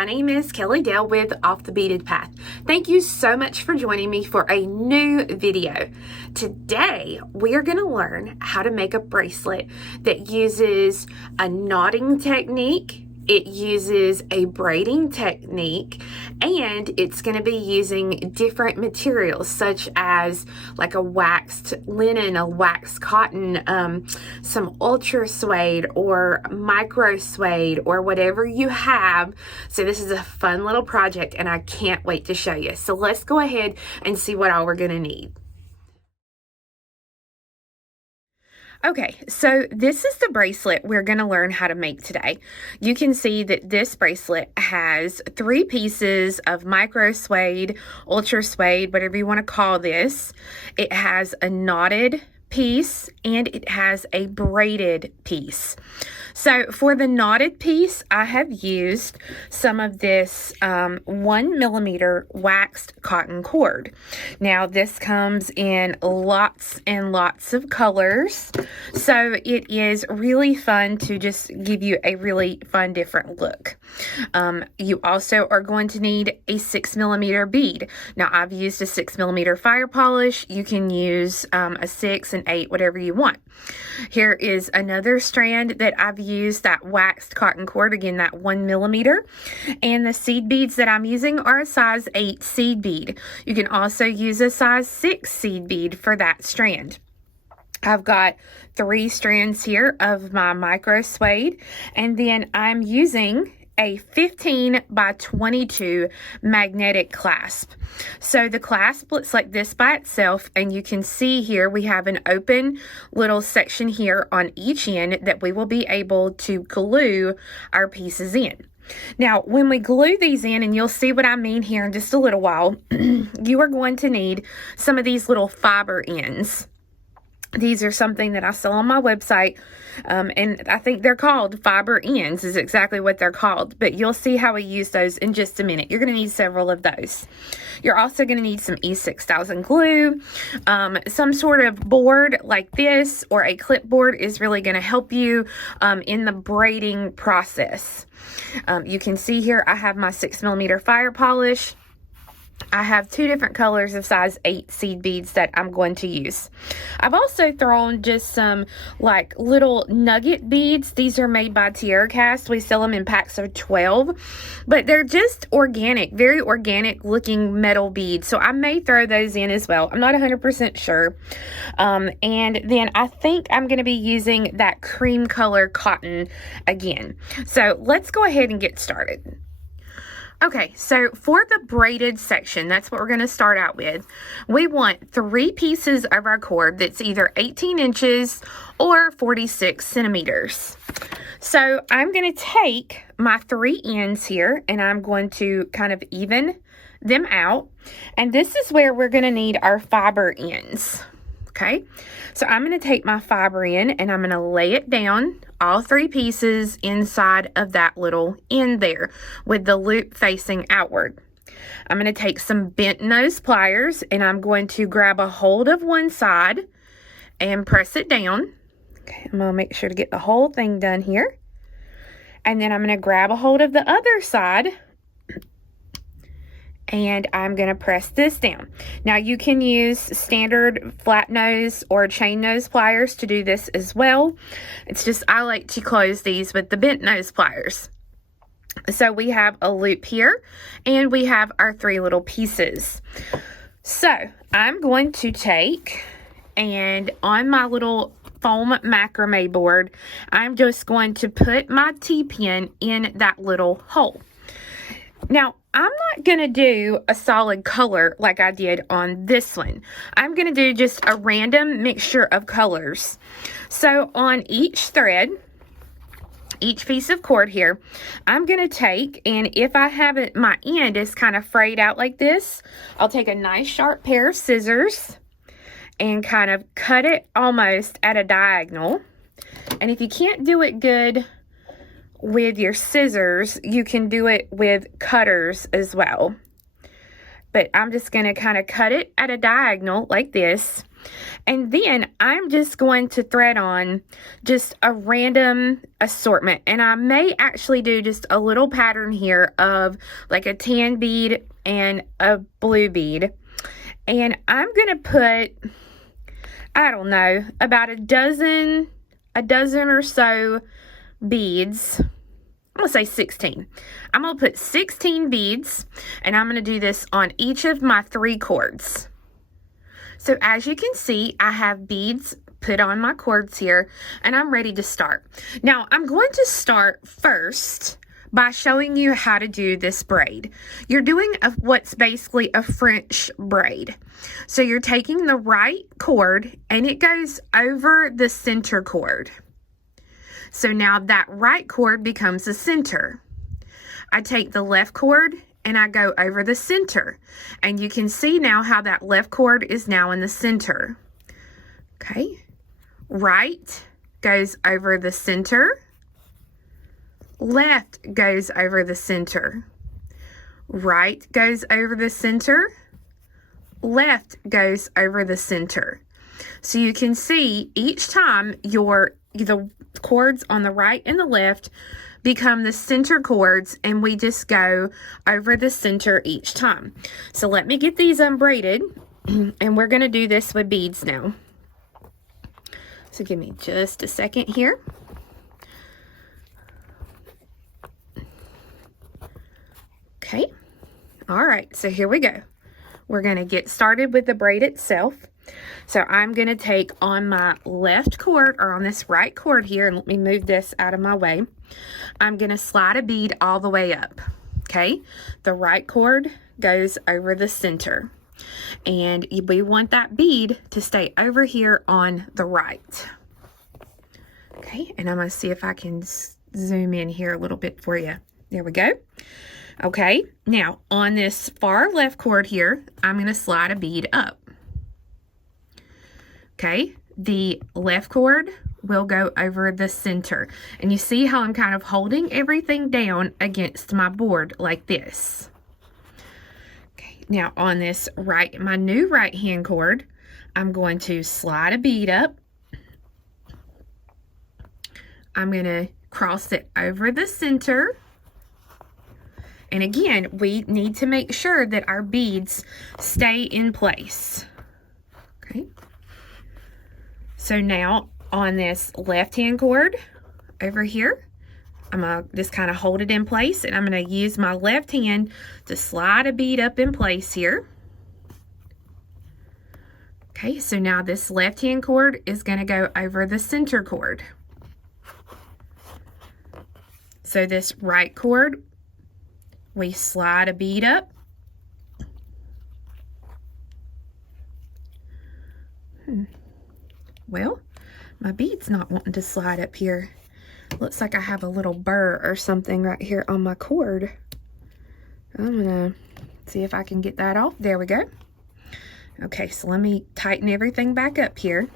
my name is Kelly Dale with Off the Beaded Path. Thank you so much for joining me for a new video. Today, we are going to learn how to make a bracelet that uses a knotting technique, it uses a braiding technique, and it's going to be using different materials such as like a waxed linen, a waxed cotton, some ultra suede or micro suede or whatever you have. So this is a fun little project and I can't wait to show you. So let's go ahead and see what all we're going to need. Okay, so this is the bracelet we're going to learn how to make today. You can see that this bracelet has 3 pieces of micro suede, ultra suede, whatever you want to call this. It has a knotted piece and it has a braided piece. So for the knotted piece, I have used some of this 1mm waxed cotton cord. Now this comes in lots and lots of colors, so it is really fun to just give you a really fun different look. You also are going to need a 6mm bead. Now I've used a 6mm fire polish. You can use a 6 and 8, whatever you want. Here is another strand that I've used, that waxed cotton cord, again that 1mm, and the seed beads that I'm using are a size 8 seed bead. You can also use a size 6 seed bead for that strand. I've got 3 strands here of my micro suede, and then I'm using a 15 by 22 magnetic clasp. So the clasp looks like this by itself, and you can see here we have an open little section here on each end that we will be able to glue our pieces in. Now, when we glue these in, and you'll see what I mean here in just a little while, you are going to need some of these little fiber ends. These are something that I sell on my website, and I think they're called fiber ends is exactly what they're called, but you'll see how we use those in just a minute. You're going to need several of those. You're also going to need some E6000 glue. Some sort of board like this or a clipboard is really going to help you in the braiding process. You can see here I have my 6mm fire polish. I have 2 different colors of size 8 seed beads that I'm going to use. I've also thrown just some like little nugget beads. These are made by Tiara Cast. We sell them in packs of 12, but they're just organic, very organic looking metal beads. So I may throw those in as well. I'm not 100% sure. And then I think I'm going to be using that cream color cotton again. So let's go ahead and get started. Okay, so for the braided section, that's what we're going to start out with. We want 3 pieces of our cord that's either 18 inches or 46 centimeters. So I'm going to take my 3 ends here and I'm going to kind of even them out. And this is where we're going to need our fiber ends. Okay, so I'm going to take my fiber end and I'm going to lay it down, all 3 pieces inside of that little end there with the loop facing outward. I'm going to take some bent nose pliers and I'm going to grab a hold of one side and press it down. Okay, I'm going to make sure to get the whole thing done here. And then I'm going to grab a hold of the other side and I'm going to press this down. Now you can use standard flat nose or chain nose pliers to do this as well. It's just I like to close these with the bent nose pliers. So we have a loop here and we have our 3 little pieces. So I'm going to take, and on my little foam macrame board, I'm just going to put my T-pin in that little hole. Now, I'm not going to do a solid color like I did on this one. I'm going to do just a random mixture of colors. So on each thread, each piece of cord here, I'm going to take, and if I have it, my end is kind of frayed out like this, I'll take a nice sharp pair of scissors and kind of cut it almost at a diagonal. And if you can't do it good with your scissors, you can do it with cutters as well. But I'm just going to kind of cut it at a diagonal like this. And then I'm just going to thread on just a random assortment. And I may actually do just a little pattern here of like a tan bead and a blue bead. And I'm going to put, I don't know, about a dozen or so beads. I'm going to say 16. I'm going to put 16 beads, and I'm going to do this on each of my 3 cords. So as you can see, I have beads put on my cords here, and I'm ready to start. Now, I'm going to start first by showing you how to do this braid. You're doing what's basically a French braid. So you're taking the right cord, and it goes over the center cord. So now that right cord becomes the center. I take the left cord and I go over the center. And you can see now how that left cord is now in the center. Okay. Right goes over the center. Left goes over the center. Right goes over the center. Left goes over the center. So you can see each time the cords on the right and the left become the center cords, and we just go over the center each time. So let me get these unbraided, and we're going to do this with beads now. So give me just a second here. Okay. All right, so here we go. We're going to get started with the braid itself. So I'm going to take on my left cord, or on this right cord here, and let me move this out of my way. I'm going to slide a bead all the way up. Okay, the right cord goes over the center, and we want that bead to stay over here on the right. Okay, and I'm going to see if I can zoom in here a little bit for you. There we go. Okay, now on this far left cord here, I'm going to slide a bead up. Okay, the left cord will go over the center. And you see how I'm kind of holding everything down against my board like this. Okay, now on this my new right hand cord, I'm going to slide a bead up. I'm going to cross it over the center. And again, we need to make sure that our beads stay in place. Okay. So now on this left hand cord over here, I'm going to just kind of hold it in place, and I'm going to use my left hand to slide a bead up in place here. Okay, so now this left hand cord is going to go over the center cord. So this right cord, we slide a bead up. Well, my bead's not wanting to slide up here. Looks like I have a little burr or something right here on my cord. I'm gonna see if I can get that off. There we go. Okay, so let me tighten everything back up here.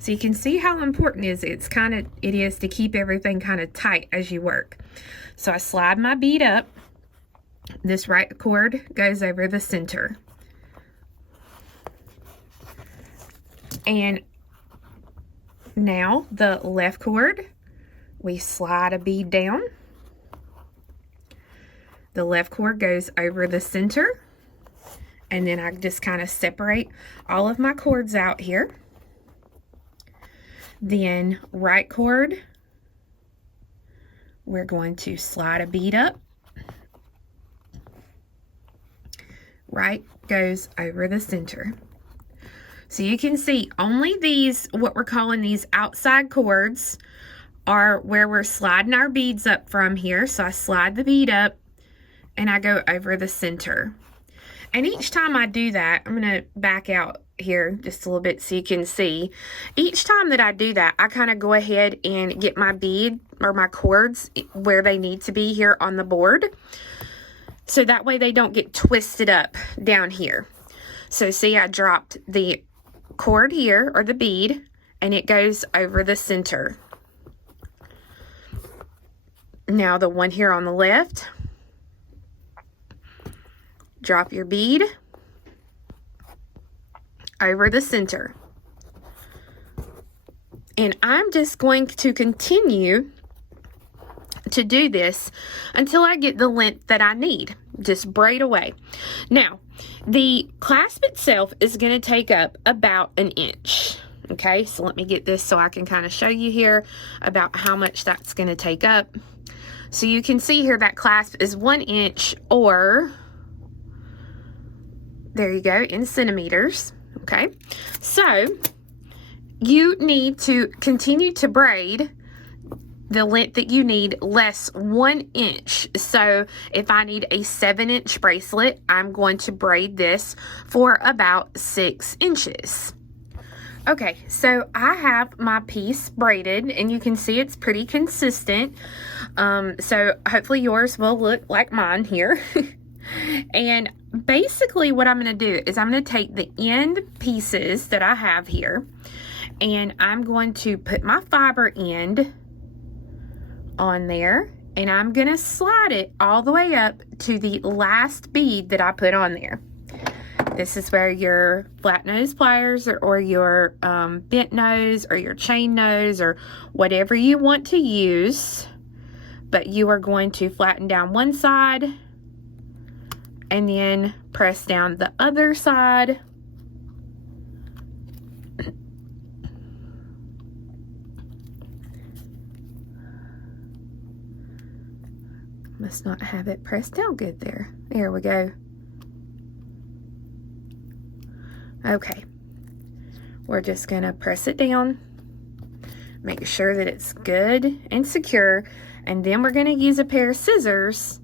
So you can see how important it is to keep everything kind of tight as you work. So I slide my bead up. This right cord goes over the center. And now the left cord, we slide a bead down. The left cord goes over the center. And then I just kind of separate all of my cords out here. Then right cord, we're going to slide a bead up. Right goes over the center. So you can see only these, what we're calling these outside cords, are where we're sliding our beads up from here. So I slide the bead up and I go over the center. And each time I do that, I'm going to back out here just a little bit so you can see. Each time that I do that, I kind of go ahead and get my bead or my cords where they need to be here on the board. So that way they don't get twisted up down here. So see, I dropped the cord here, or the bead, and it goes over the center. Now the one here on the left, drop your bead over the center. And I'm just going to continue to do this until I get the length that I need. Just braid away. Now, the clasp itself is going to take up about an inch. Okay, so let me get this so I can kind of show you here about how much that's going to take up. So you can see here that clasp is 1 inch, or there you go, in centimeters. Okay, so you need to continue to braid the length that you need less 1 inch. So if I need a 7-inch bracelet, I'm going to braid this for about 6 inches. Okay, so I have my piece braided, and you can see it's pretty consistent. So hopefully yours will look like mine here. And basically what I'm going to do is I'm going to take the end pieces that I have here, and I'm going to put my fiber end on there, and I'm going to slide it all the way up to the last bead that I put on there. This is where your flat nose pliers or your bent nose or your chain nose or whatever you want to use, but you are going to flatten down one side and then press down the other side. Must not have it pressed down good there. There we go. Okay, we're just going to press it down, make sure that it's good and secure, and then we're going to use a pair of scissors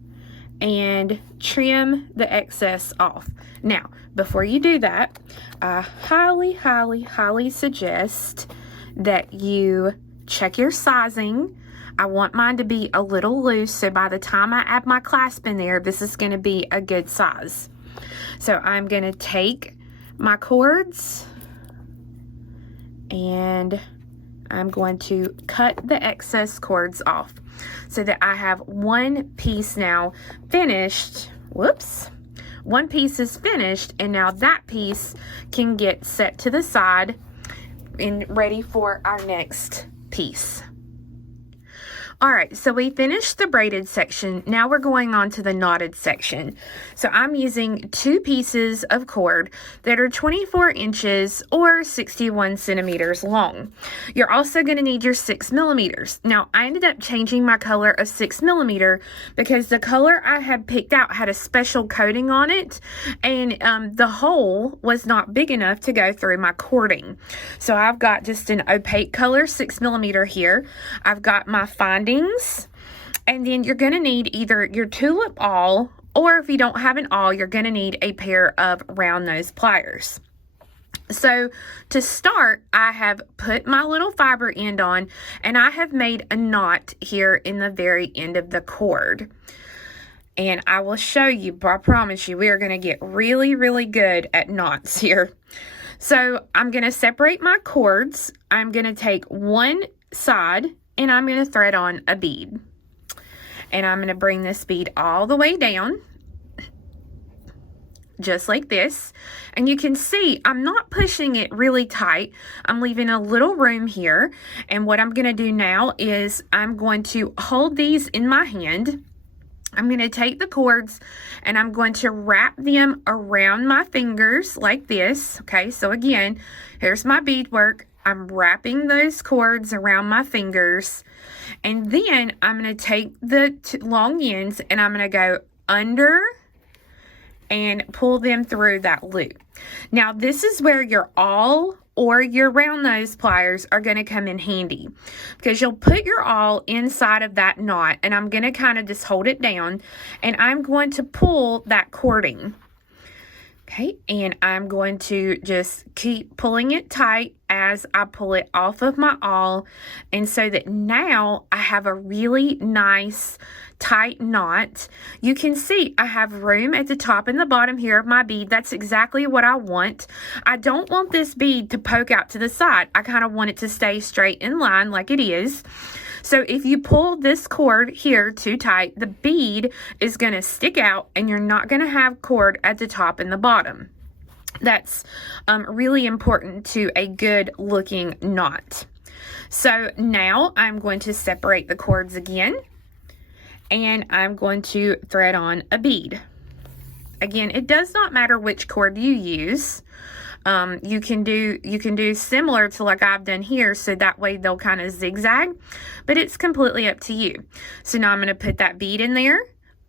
and trim the excess off. Now, before you do that, I highly suggest that you check your sizing. I want mine to be a little loose, so by the time I add my clasp in there, this is going to be a good size. So I'm going to take my cords and I'm going to cut the excess cords off so that I have one piece now finished. Whoops. One piece is finished, and now that piece can get set to the side and ready for our next piece. Alright, so we finished the braided section. Now we're going on to the knotted section. So I'm using 2 pieces of cord that are 24 inches or 61 centimeters long. You're also going to need your 6 millimeters. Now, I ended up changing my color of 6 millimeter because the color I had picked out had a special coating on it, and the hole was not big enough to go through my cording. So I've got just an opaque color 6 millimeter here. I've got my findings, and then you're going to need either your tulip awl, or if you don't have an awl, you're going to need a pair of round nose pliers. So to start, I have put my little fiber end on, and I have made a knot here in the very end of the cord. And I will show you, but I promise you, we are going to get really good at knots here. So I'm going to separate my cords. I'm going to take one side, and I'm going to thread on a bead. And I'm going to bring this bead all the way down, just like this. And you can see I'm not pushing it really tight. I'm leaving a little room here. And what I'm going to do now is I'm going to hold these in my hand. I'm going to take the cords and I'm going to wrap them around my fingers like this. Okay, so again, here's my beadwork. I'm wrapping those cords around my fingers, and then I'm going to take the long ends and I'm going to go under and pull them through that loop. Now, this is where your awl or your round nose pliers are going to come in handy, because you'll put your awl inside of that knot, and I'm going to kind of just hold it down, and I'm going to pull that cording. Okay, and I'm going to just keep pulling it tight as I pull it off of my awl, and so that now I have a really nice tight knot. You can see I have room at the top and the bottom here of my bead. That's exactly what I want. I don't want this bead to poke out to the side. I kind of want it to stay straight in line like it is. So if you pull this cord here too tight, the bead is going to stick out and you're not going to have cord at the top and the bottom. That's really important to a good looking knot. So now I'm going to separate the cords again, and I'm going to thread on a bead. Again, it does not matter which cord you use. You can do similar to like I've done here, so that way they'll kind of zigzag, but it's completely up to you. So now I'm going to put that bead in there.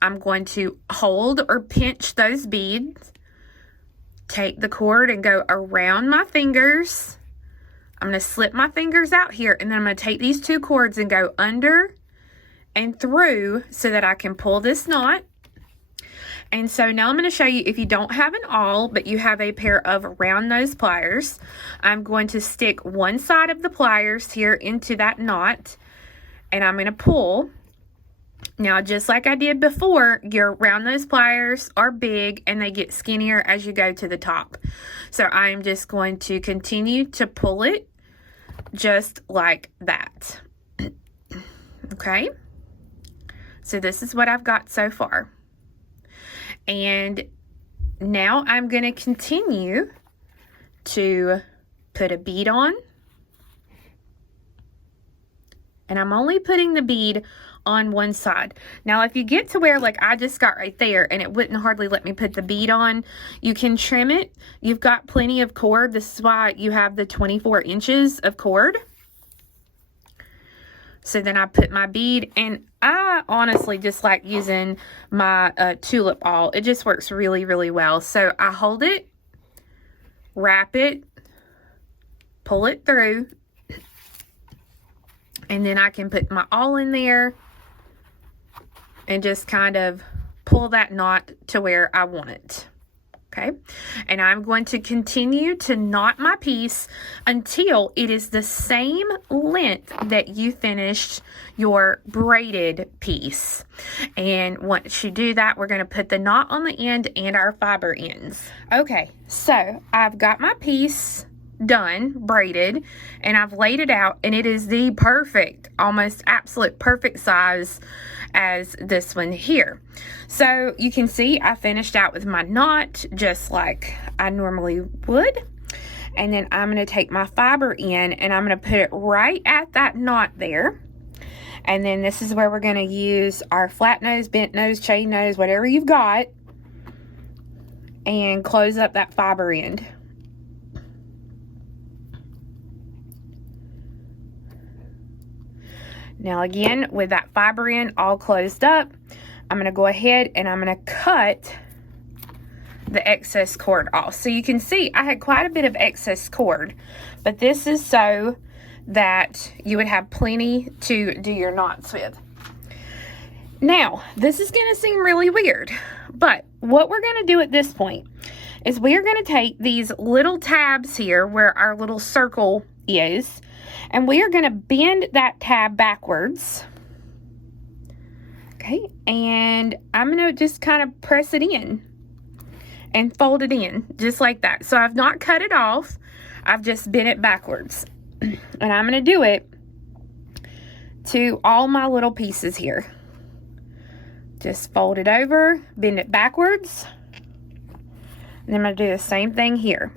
I'm going to hold or pinch those beads, take the cord and go around my fingers. I'm going to slip my fingers out here, and then I'm going to take these two cords and go under and through so that I can pull this knot. And so now I'm going to show you, if you don't have an awl, but you have a pair of round nose pliers, I'm going to stick one side of the pliers here into that knot, and I'm going to pull. Now, just like I did before, your round nose pliers are big and they get skinnier as you go to the top. So I am just going to continue to pull it just like that. Okay? So this is what I've got so far. And now I'm going to continue to put a bead on. And I'm only putting the bead on one side. Now, if you get to where like I just got right there and it wouldn't hardly let me put the bead on, you can trim it. You've got plenty of cord. This is why you have the 24 inches of cord. So then I put my bead, and I honestly just like using my tulip awl. It just works really, really well. So I hold it, wrap it, pull it through, and then I can put my awl in there and just kind of pull that knot to where I want it. Okay, and I'm going to continue to knot my piece until it is the same length that you finished your braided piece. And once you do that, we're going to put the knot on the end and our fiber ends. Okay, so I've got my piece done, braided, and I've laid it out, and it is the perfect, almost absolute perfect size as this one here. So you can see I finished out with my knot just like I normally would, and then I'm going to take my fiber in and I'm going to put it right at that knot there. And then this is where we're going to use our flat nose, bent nose, chain nose, whatever you've got, and close up that fiber end. Now again, with that fiber end all closed up, I'm going to go ahead and I'm going to cut the excess cord off. So you can see I had quite a bit of excess cord, but this is so that you would have plenty to do your knots with. Now, this is going to seem really weird, but what we're going to do at this point is we are going to take these little tabs here where our little circle is, and we are going to bend that tab backwards. Okay, and I'm going to just kind of press it in and fold it in just like that. So I've not cut it off, I've just bent it backwards. And I'm going to do it to all my little pieces here. Just fold it over, bend it backwards, and then I'm going to do the same thing here.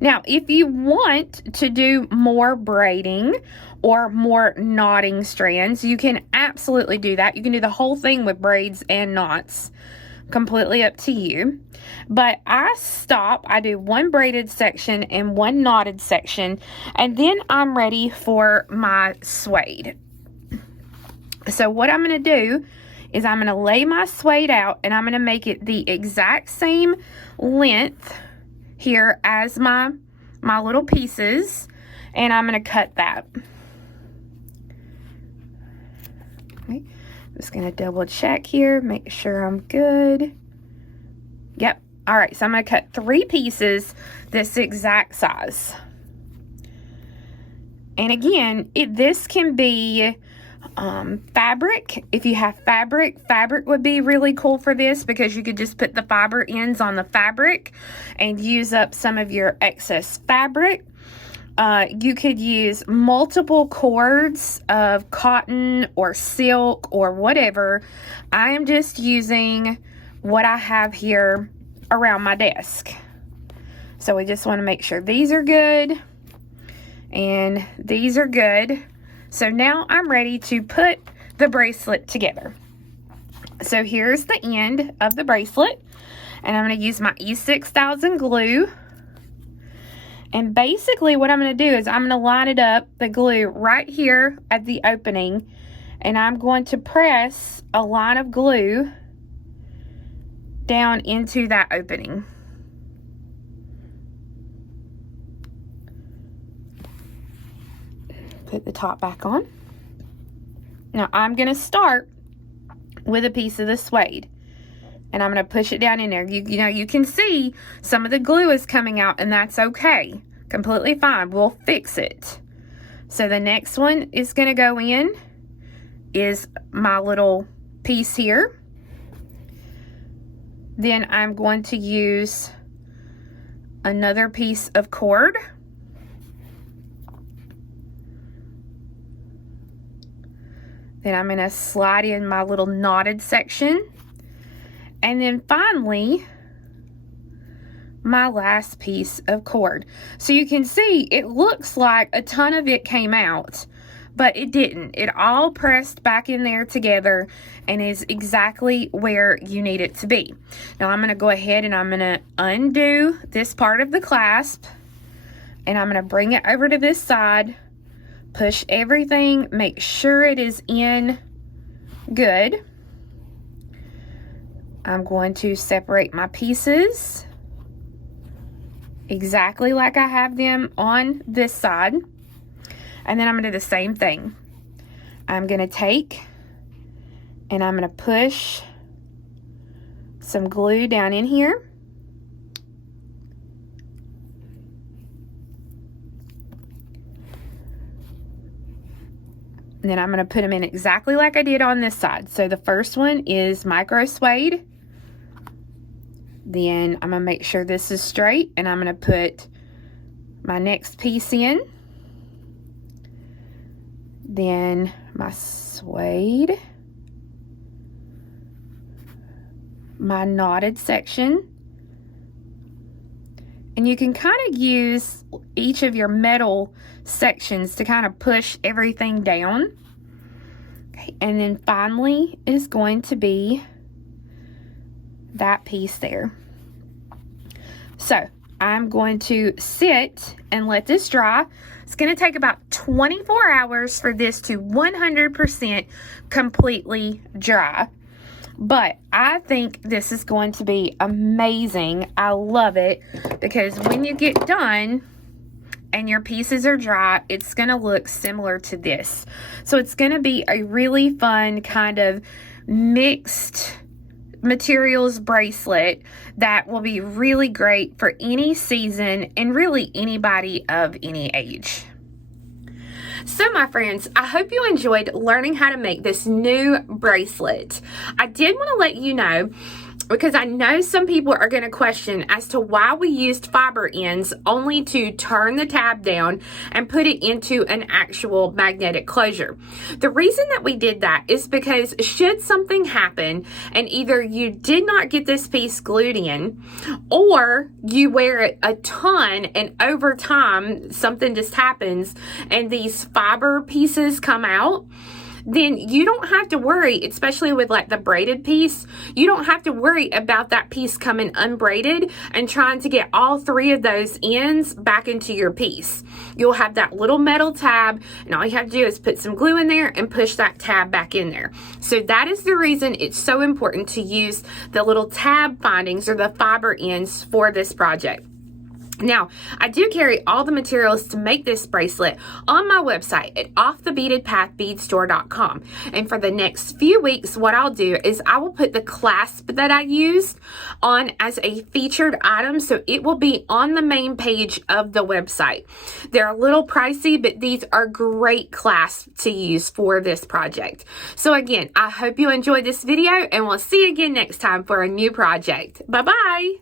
Now, if you want to do more braiding or more knotting strands, you can absolutely do that. You can do the whole thing with braids and knots. Completely up to you. But I stop. I do one braided section and one knotted section, and then I'm ready for my suede. So what I'm going to do is I'm going to lay my suede out, and I'm going to make it the exact same length here as my little pieces, and I'm going to cut that. Okay. I'm just going to double check here, make sure I'm good. Yep. All right, so I'm going to cut 3 pieces this exact size. And again, this can be fabric. If you have fabric would be really cool for this, because you could just put the fiber ends on the fabric and use up some of your excess fabric. You could use multiple cords of cotton or silk or whatever. I am just using what I have here around my desk. So we just want to make sure these are good. And these are good. So now I'm ready to put the bracelet together. So here's the end of the bracelet. And I'm going to use my E6000 glue. And basically what I'm going to do is I'm going to line it up, the glue, right here at the opening. And I'm going to press a line of glue down into that opening. Put the top back on. Now I'm going to start with a piece of the suede. And I'm going to push it down in there. You know, you can see some of the glue is coming out, and that's okay. Completely fine. We'll fix it. So the next one is going to go in is my little piece here. Then I'm going to use another piece of cord. Then I'm going to slide in my little knotted section. And then finally, my last piece of cord. So you can see it looks like a ton of it came out, but it didn't. It all pressed back in there together and is exactly where you need it to be. Now I'm going to go ahead and I'm going to undo this part of the clasp, and I'm going to bring it over to this side, push everything, make sure it is in good. I'm going to separate my pieces exactly like I have them on this side. And then I'm going to do the same thing. I'm going to take and I'm going to push some glue down in here. And then I'm going to put them in exactly like I did on this side. So the first one is micro suede. Then I'm going to make sure this is straight, and I'm going to put my next piece in. Then my suede. My knotted section. And you can kind of use each of your metal sections to kind of push everything down. Okay, and then finally is going to be that piece there. So I'm going to sit and let this dry. It's going to take about 24 hours for this to 100% completely dry. But I think this is going to be amazing. I love it because when you get done and your pieces are dry, it's going to look similar to this. So it's going to be a really fun kind of mixed materials bracelet that will be really great for any season and really anybody of any age. So my friends, I hope you enjoyed learning how to make this new bracelet. I did want to let you know, because I know some people are going to question as to why we used fiber ends only to turn the tab down and put it into an actual magnetic closure. The reason that we did that is because should something happen and either you did not get this piece glued in, or you wear it a ton and over time something just happens and these fiber pieces come out, then you don't have to worry, especially with like the braided piece, you don't have to worry about that piece coming unbraided and trying to get all three of those ends back into your piece. You'll have that little metal tab, and all you have to do is put some glue in there and push that tab back in there. So that is the reason it's so important to use the little tab findings or the fiber ends for this project. Now, I do carry all the materials to make this bracelet on my website at offthebeadedpathbeadstore.com. And for the next few weeks, what I'll do is I will put the clasp that I used on as a featured item, so it will be on the main page of the website. They're a little pricey, but these are great clasps to use for this project. So again, I hope you enjoyed this video, and we'll see you again next time for a new project. Bye-bye!